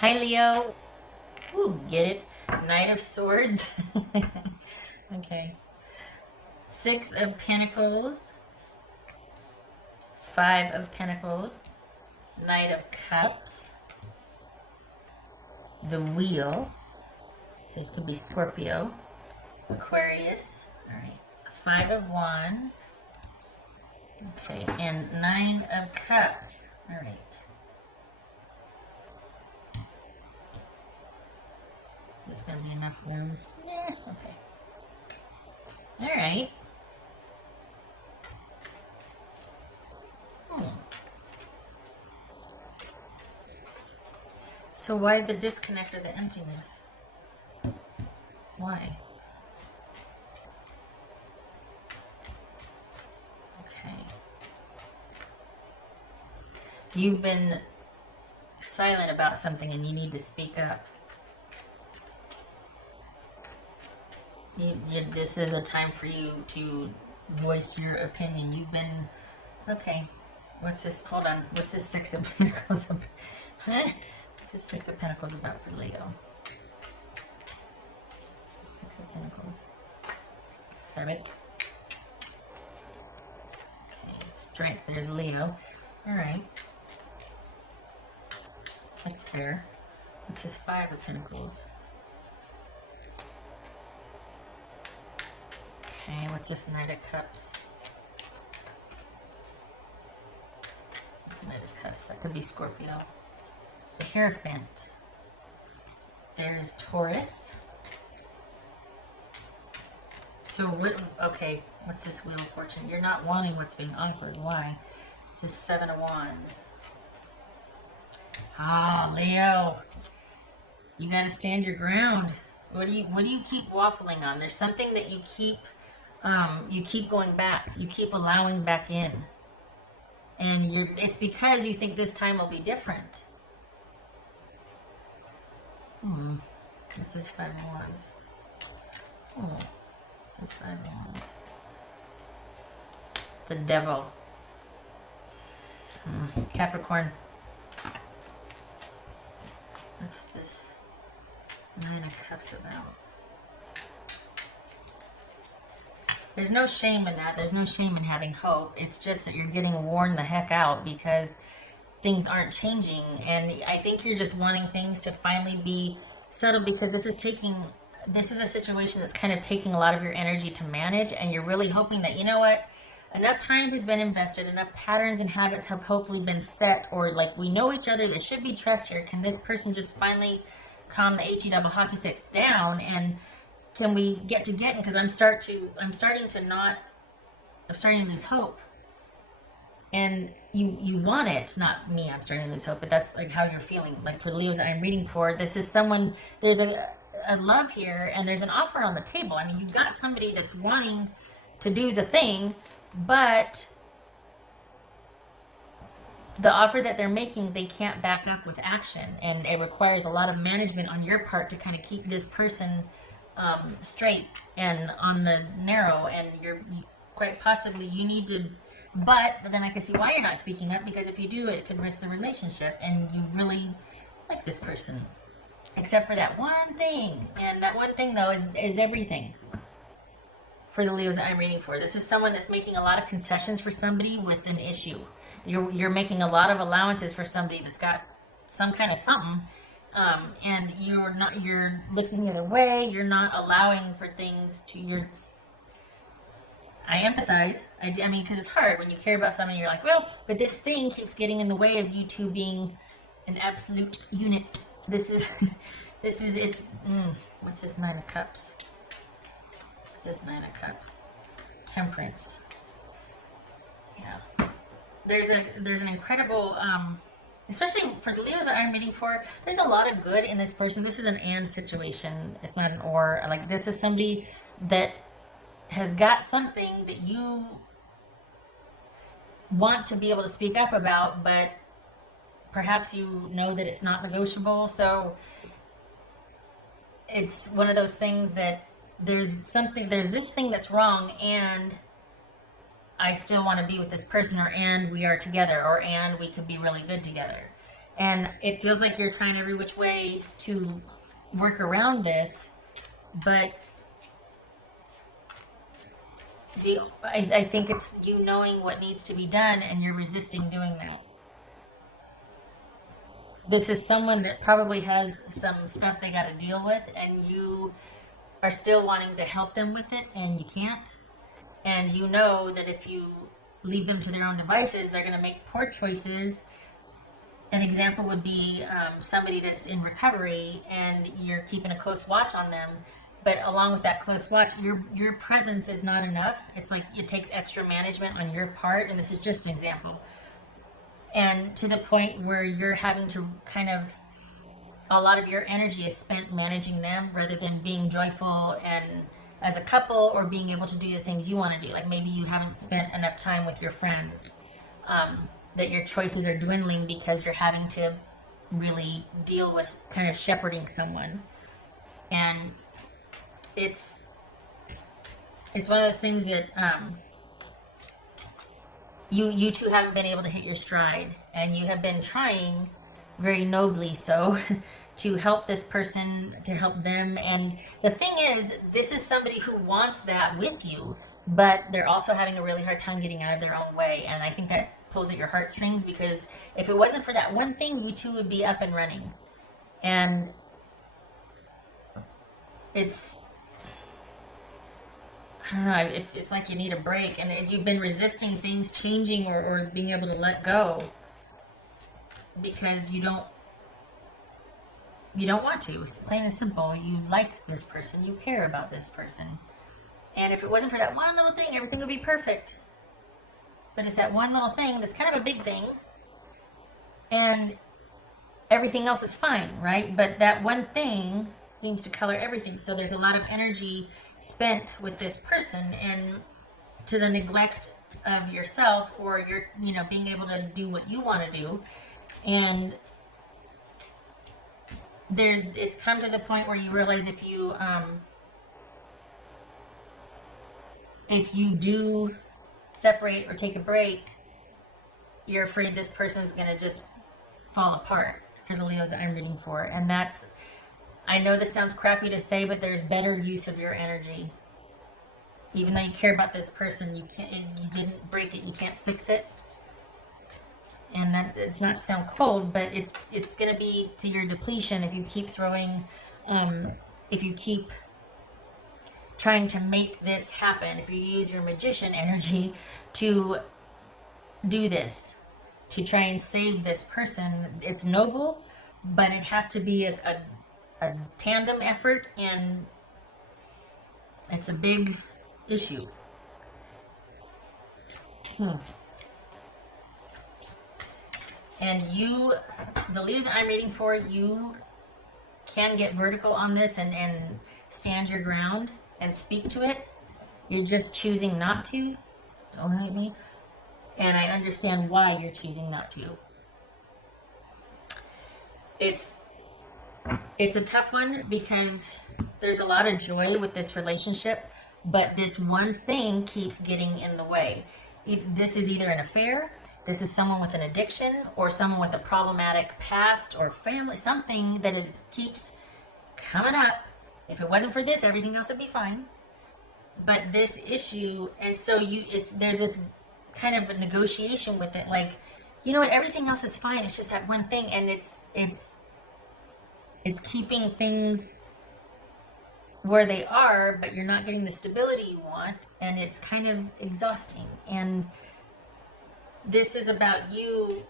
Hi, Leo. Ooh, get it? Knight of Swords. Okay. Six of Pentacles. Five of Pentacles. Knight of Cups. The Wheel. This could be Scorpio. Aquarius. All right. Five of Wands. Okay. And Nine of Cups. All right. This is going to be enough room. Yeah, okay. All right. So why the disconnect or the emptiness? Why? Okay. You've been silent about something and you need to speak up. This is a time for you to voice your opinion. You've been... Okay. What's this? Hold on. What's this Six of Pentacles about? Huh? What's this Six of Pentacles about for Leo? Six of Pentacles. Start it. Okay. Strength. There's Leo. Alright. That's fair. What's this Five of Pentacles? Okay, what's this Knight of Cups? This Knight of Cups, that could be Scorpio. The Hierophant. There's Taurus. So what, okay, what's this Wheel of Fortune? You're not wanting what's being offered. Why? It's this Seven of Wands. Ah, Leo. You gotta stand your ground. What do you keep waffling on? There's something that you keep going back. You keep allowing back in. And it's because you think this time will be different. This is Five of Wands. Oh, this is Five of Wands. The Devil. Capricorn. What's this Nine of Cups about? There's no shame in that. There's no shame in having hope. It's just that you're getting worn the heck out because things aren't changing. And I think you're just wanting things to finally be settled because this is a situation that's kind of taking a lot of your energy to manage. And you're really hoping that, you know what, enough time has been invested, enough patterns and habits have hopefully been set, or like we know each other, there should be trust here. Can this person just finally calm the HE double hockey sticks down, and can we get to getting? Because I'm starting to lose hope. And you want it, not me, I'm starting to lose hope, but that's like how you're feeling. Like for the Leos that I'm reading for, this is someone, there's a love here and there's an offer on the table. I mean, you've got somebody that's wanting to do the thing, but the offer that they're making, they can't back up with action. And it requires a lot of management on your part to kind of keep this person straight and on the narrow, and quite possibly you need to, but then I can see why you're not speaking up, because if you do, it could risk the relationship, and you really like this person, except for that one thing. And that one thing though is everything for the Leos that I'm reading for. This is someone that's making a lot of concessions for somebody with an issue. You're making a lot of allowances for somebody that's got some kind of something. And you're looking the other way. You're not allowing for things to I empathize. I mean, because it's hard when you care about someone. You're like, well, but this thing keeps getting in the way of you two being an absolute unit. What's this Nine of Cups? What's this Nine of Cups? Temperance. Yeah. There's an incredible, especially for the Leos that I'm reading for, there's a lot of good in this person. This is an and situation. It's not an or. Like, this is somebody that has got something that you want to be able to speak up about, but perhaps you know that it's not negotiable. So it's one of those things that there's this thing that's wrong, and I still want to be with this person, or and we are together, or and we could be really good together. And it feels like you're trying every which way to work around this, but I think it's you knowing what needs to be done and you're resisting doing that. This is someone that probably has some stuff they got to deal with, and you are still wanting to help them with it, and you can't. And you know that if you leave them to their own devices, they're going to make poor choices. An example would be somebody that's in recovery and you're keeping a close watch on them, but along with that close watch, your presence is not enough. It's like it takes extra management on your part, and this is just an example. And to the point where you're having to kind of, a lot of your energy is spent managing them rather than being joyful and as a couple, or being able to do the things you want to do. Like maybe you haven't spent enough time with your friends, that your choices are dwindling because you're having to really deal with kind of shepherding someone. And it's one of those things that you two haven't been able to hit your stride, and you have been trying very nobly so to help this person, to help them. And the thing is, this is somebody who wants that with you, but they're also having a really hard time getting out of their own way. And I think that pulls at your heartstrings, because if it wasn't for that one thing, you two would be up and running. And it's, I don't know, it's like you need a break, and you've been resisting things changing or being able to let go because you don't want to. It's plain and simple. You like this person, you care about this person, and if it wasn't for that one little thing, everything would be perfect. But it's that one little thing that's kind of a big thing, and everything else is fine, right? But that one thing seems to color everything. So there's a lot of energy spent with this person, and to the neglect of yourself, or your, being able to do what you want to do. And it's come to the point where you realize if you do separate or take a break, you're afraid this person's going to just fall apart, for the Leos that I'm reading for. And I know this sounds crappy to say, but there's better use of your energy. Even though you care about this person, you didn't break it, you can't fix it. And that, it's not to sound cold, but it's going to be to your depletion if you keep if you keep trying to make this happen. If you use your magician energy to do this, to try and save this person, it's noble, but it has to be a tandem effort, and it's a big issue. And the Leos that I'm reading for, you can get vertical on this and stand your ground and speak to it. You're just choosing not to. Don't hate me. And I understand why you're choosing not to. It's a tough one because there's a lot of joy with this relationship, but this one thing keeps getting in the way. This is either an affair, this is someone with an addiction, or someone with a problematic past or family, something that keeps coming up. If it wasn't for this, everything else would be fine. But this issue, and so there's this kind of a negotiation with it, like, you know what, everything else is fine, it's just that one thing, and it's keeping things where they are, but you're not getting the stability you want, and it's kind of exhausting. And this is about you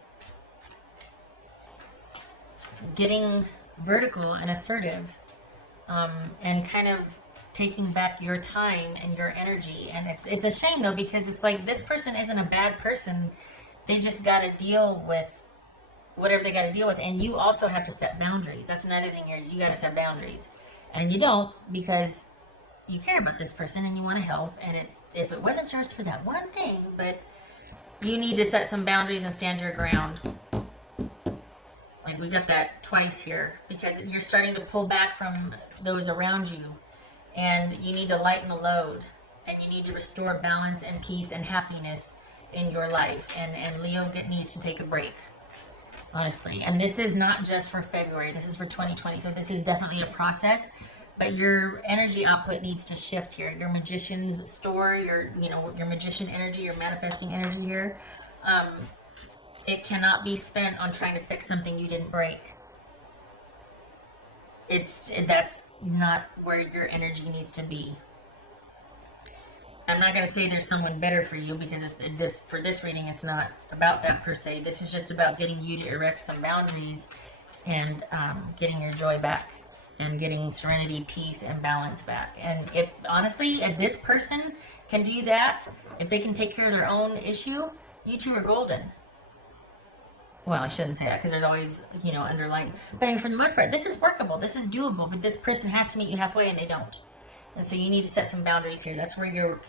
getting vertical and assertive, and kind of taking back your time and your energy. And it's a shame though, because it's like this person isn't a bad person. They just got to deal with whatever they got to deal with. And you also have to set boundaries. That's another thing here, is you got to set boundaries. And you don't, because you care about this person and you want to help. And if it wasn't just for that one thing, but you need to set some boundaries and stand your ground. Like we got that twice here, because you're starting to pull back from those around you, and you need to lighten the load, and you need to restore balance and peace and happiness in your life. And Leo needs to take a break. honestly. And this is not just for February, this is for 2020. So this is definitely a process, but your energy output needs to shift here. Your magician's store, your magician energy, your manifesting energy here, it cannot be spent on trying to fix something you didn't break. That's not where your energy needs to be. I'm not going to say there's someone better for you, because for this reading, it's not about that per se. This is just about getting you to erect some boundaries and getting your joy back and getting serenity, peace, and balance back. And if, honestly, if this person can do that, if they can take care of their own issue, you two are golden. Well, I shouldn't say that, because there's always, underlying. But I mean, for the most part, this is workable. This is doable. But this person has to meet you halfway, and they don't. And so you need to set some boundaries here. That's where your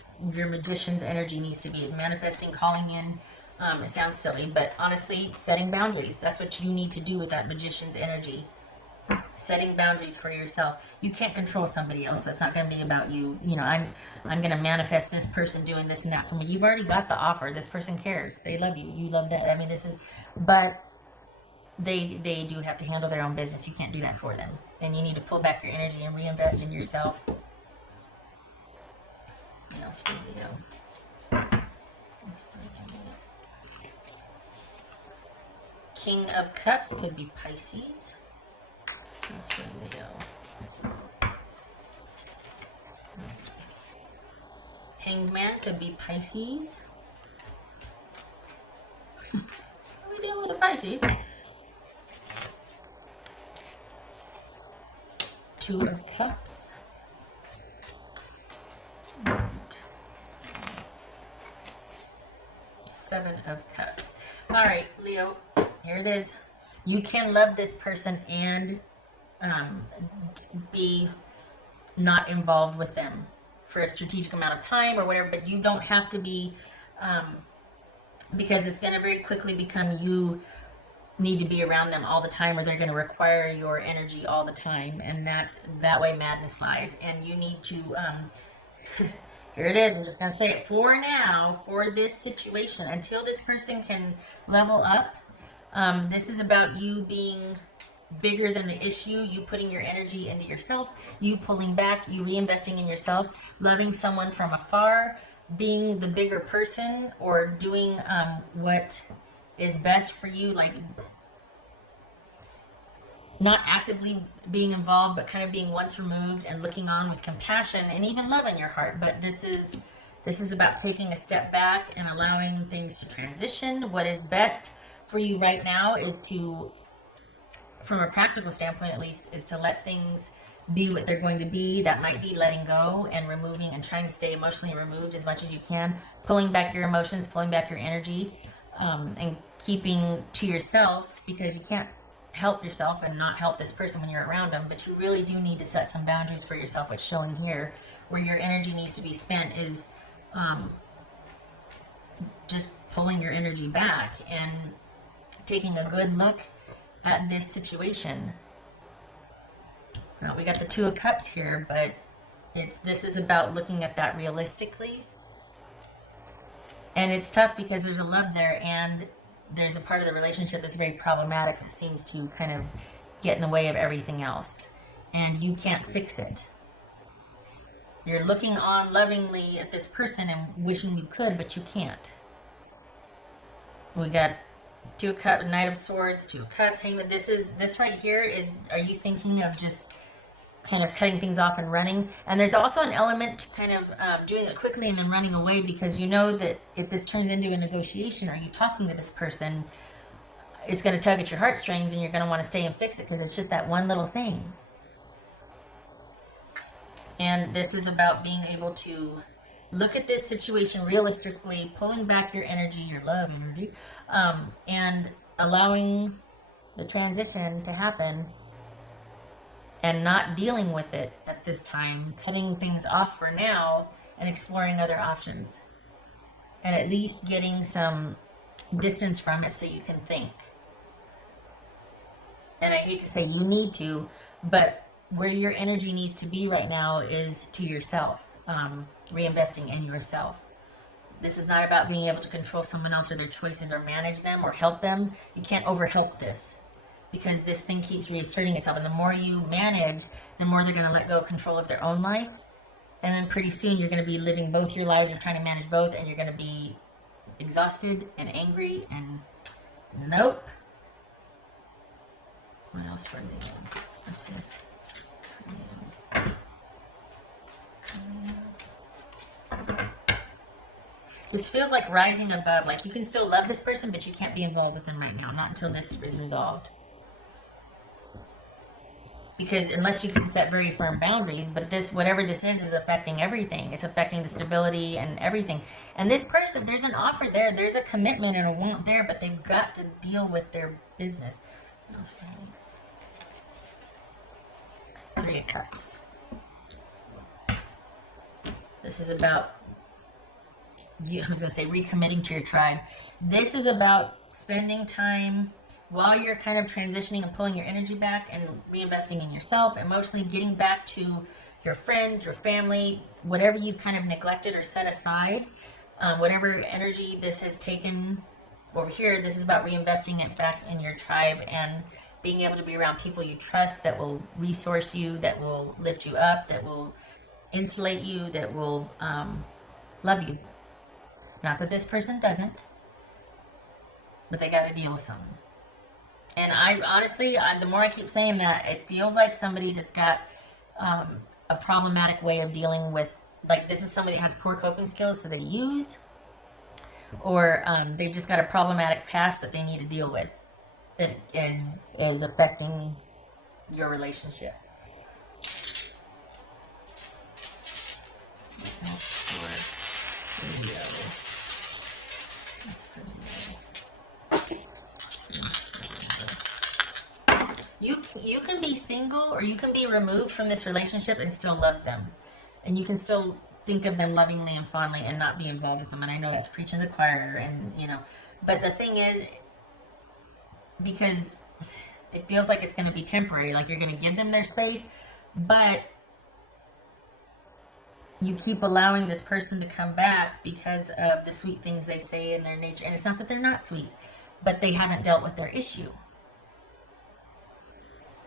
magician's energy needs to be. Manifesting, calling in. It sounds silly, but honestly, setting boundaries. That's what you need to do with that magician's energy. Setting boundaries for yourself. You can't control somebody else, so it's not going to be about you. I'm going to manifest this person doing this and that for me. You've already got the offer. This person cares. They love you. You love that. I mean, but they do have to handle their own business. You can't do that for them. And you need to pull back your energy and reinvest in yourself. What else for Leo? King of Cups could be Pisces. What else for Leo? Hanged Man could be Pisces. What are we doing with the Pisces? Two of Cups. Seven of Cups. All right, Leo, here it is. You can love this person and be not involved with them for a strategic amount of time or whatever, but you don't have to be, because it's going to very quickly become you need to be around them all the time, or they're going to require your energy all the time, and that way madness lies. And you need to here it is. I'm just going to say it for now, for this situation, until this person can level up. This is about you being bigger than the issue, you putting your energy into yourself, you pulling back, you reinvesting in yourself, loving someone from afar, being the bigger person, or doing what is best for you, like not actively being involved, but kind of being once removed and looking on with compassion and even love in your heart. But this is about taking a step back and allowing things to transition. What is best for you right now is to, from a practical standpoint at least, is to let things be what they're going to be. That might be letting go and removing and trying to stay emotionally removed as much as you can, pulling back your emotions, pulling back your energy, and keeping to yourself, because you can't help yourself and not help this person when you're around them. But you really do need to set some boundaries for yourself. What's showing here, where your energy needs to be spent, is just pulling your energy back and taking a good look at this situation. Now, we got the Two of Cups here, but this is about looking at that realistically. And it's tough because there's a love there, and there's a part of the relationship that's very problematic that seems to kind of get in the way of everything else. And you can't fix it. You're looking on lovingly at this person and wishing you could, but you can't. We got Two of Cups, Knight of Swords, Two of Cups, Hangman. This right here is, are you thinking of just kind of cutting things off and running? And there's also an element to kind of doing it quickly and then running away, because you know that if this turns into a negotiation, or you talking to this person, it's going to tug at your heartstrings and you're going to want to stay and fix it because it's just that one little thing. And this is about being able to look at this situation realistically, pulling back your energy, your love energy, and allowing the transition to happen and not dealing with it at this time, cutting things off for now and exploring other options, and at least getting some distance from it so you can think. And I hate to say you need to, but where your energy needs to be right now is to yourself, reinvesting in yourself. This is not about being able to control someone else or their choices or manage them or help them. You can't overhelp this, because this thing keeps reasserting itself. And the more you manage, the more they're going to let go of control of their own life. And then pretty soon you're going to be living both your lives. You're trying to manage both, and you're going to be exhausted and angry. And nope. What else for Leo? Let's see. This feels like rising above. Like you can still love this person, but you can't be involved with them right now. Not until this is resolved. Because unless you can set very firm boundaries, but this, whatever this is affecting everything. It's affecting the stability and everything. And this person, there's an offer there. There's a commitment and a want there, but they've got to deal with their business. What else for me? 3 of Cups. This is about, I was going to say recommitting to your tribe. This is about spending time while you're kind of transitioning and pulling your energy back and reinvesting in yourself, emotionally getting back to your friends, your family, whatever you've kind of neglected or set aside, whatever energy this has taken over here. This is about reinvesting it back in your tribe and being able to be around people you trust that will resource you, that will lift you up, that will insulate you, that will love you. Not that this person doesn't, but they got to deal with something. And I honestly, the more I keep saying that, it feels like somebody that's got a problematic way of dealing with, like this is somebody that has poor coping skills so they use, or they've just got a problematic past that they need to deal with that is affecting your relationship. You can be single, or you can be removed from this relationship and still love them. And you can still think of them lovingly and fondly and not be involved with them. And I know that's preaching to the choir, and you know, but the thing is, because it feels like it's going to be temporary, like you're going to give them their space, but you keep allowing this person to come back because of the sweet things they say in their nature. And it's not that they're not sweet, but they haven't dealt with their issue.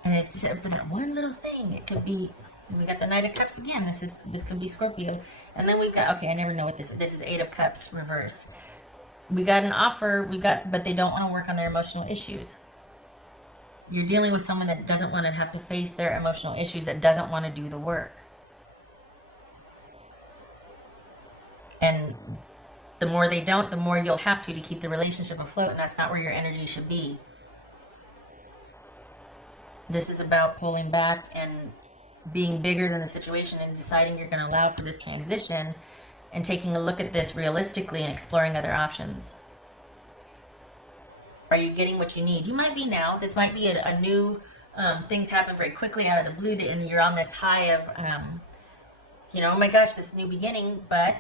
And if for that one little thing, it could be, we got the Knight of Cups again. This could be Scorpio. And then we've got, okay, I never know what this is. This is 8 of Cups reversed. We got an offer, but they don't want to work on their emotional issues. You're dealing with someone that doesn't want to have to face their emotional issues, that doesn't want to do the work. And the more they don't, the more you'll have to keep the relationship afloat, and that's not where your energy should be. This is about pulling back and being bigger than the situation and deciding you're going to allow for this transition and taking a look at this realistically and exploring other options. Are you getting what you need? You might be now. This might be a new, things happen very quickly out of the blue, and you're on this high of, oh my gosh, this new beginning, but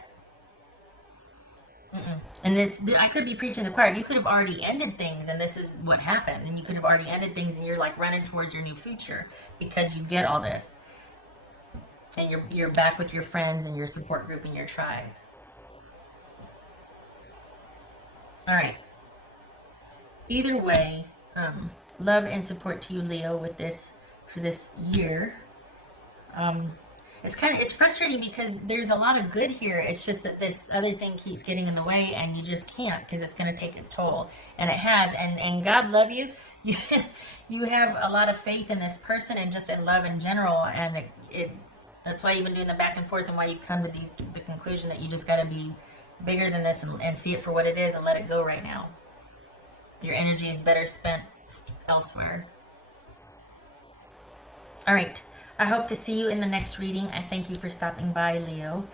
and I could be preaching to the choir. You could have already ended things, and this is what happened. And you could have already ended things, and you're like running towards your new future because you get all this, and you're back with your friends and your support group and your tribe. All right. Either way, love and support to you, Leo, with this for this year. It's frustrating because there's a lot of good here. It's just that this other thing keeps getting in the way, and you just can't, because it's going to take its toll, and it has. And God love you. You have a lot of faith in this person and just in love in general, and that's why you've been doing the back and forth, and why you come to the conclusion that you just got to be bigger than this and see it for what it is and let it go right now. Your energy is better spent elsewhere. All right. I hope to see you in the next reading. I thank you for stopping by, Leo.